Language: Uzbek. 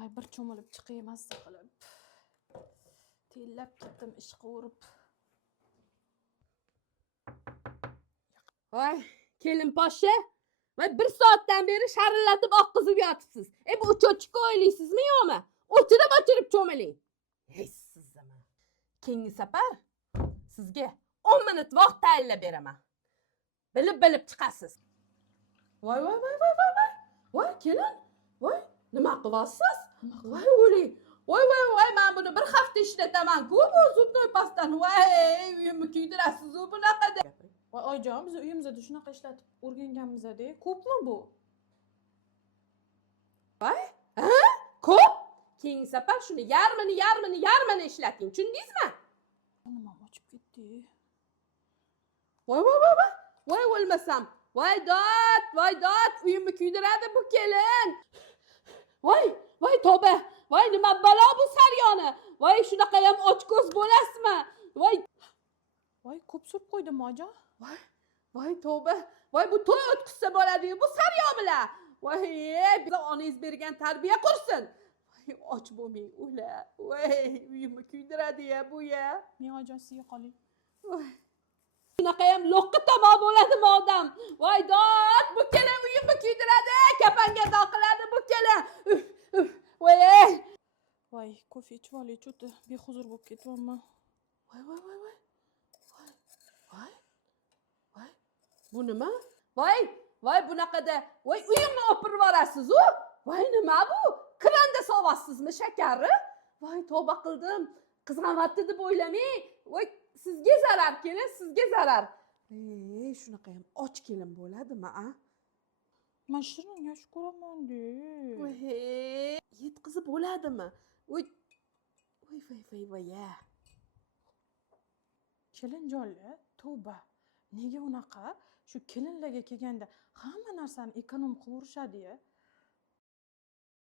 voy bir cho'milib chiqay mazza qilib. Tellab ketdim ishqa urib. Voy, kelin poshsha. Voy 1 soatdan beri sharillatib oqqizib yotibsiz. Bu cho'chqa o'ylaysizmi yo'qmi? O'chirib cho'miling. Hey sizmi? Keyingi safar sizga 10 minut vaqt tayinlab beraman. Bilib chiqasiz. Voy. Voy kelin. Voy, nima qilyapsiz? Voy o'ling. Voy, men buni bir hafta ishlataman-ku, bu zubnoy pastani. Voy, uyimni kuydirasiz u bunaqa deb. Voy oyijon, biz uyimizda shunaqa ishlatib o'rganganmiz-da. Ko'pmi bu? Voy, ha? Ko'p? Keyingi safar shuni yarmini ishlating, tushundingizmi? Nima ochib ketdi? Voy o'lmasam. Voy dod, uyimni kuydiradi bu kelin. Voy tavba. Voy nima balo bu saryoni. Voy shunaqa ham ochko'z bo'lasizmi? Voy ko'p surib qo'ydim oyijon. Voy tavba. Voy bu to'y o'tkazsa bo'ladi-yu bu saryo bilan. Voy, biza onangiz bergan tarbiya qursin. Voy och bo'lmang ular. Voy uyimni kuydiradi-ya bu ya. Men oyijon sizga qoling. Voy. Shunaqa ham lo'qqa tomoq bo'ladimi odam? Voy dod, bu kelin uyimni kuydiradi, kapanga dog' qiladi bu kelin. Voy. Voy, kofe ichib olay, cho'ti behuzur bo'lib ketyapman. Voy. Bu nima? Voy bunaqada. Voy uyimni o'pirib yorasiz-u. Voy nima bu? Kranda sovassizmi shakari? Voy tavba qildim. Qizg'anyapti deb o'ylamang. Voy sizga zarar kelin, sizga zarar. Shunaqa ham och kelin bo'ladimi, a? Men shirin yosh ko'raman-da. Voy, yetkazib bo'ladimi? Voy ya. Kelinjonlar, tavba. Nega unaqa? Shu kelinlarga kelganda hamma narsani ekonom qilib urishadi-ya.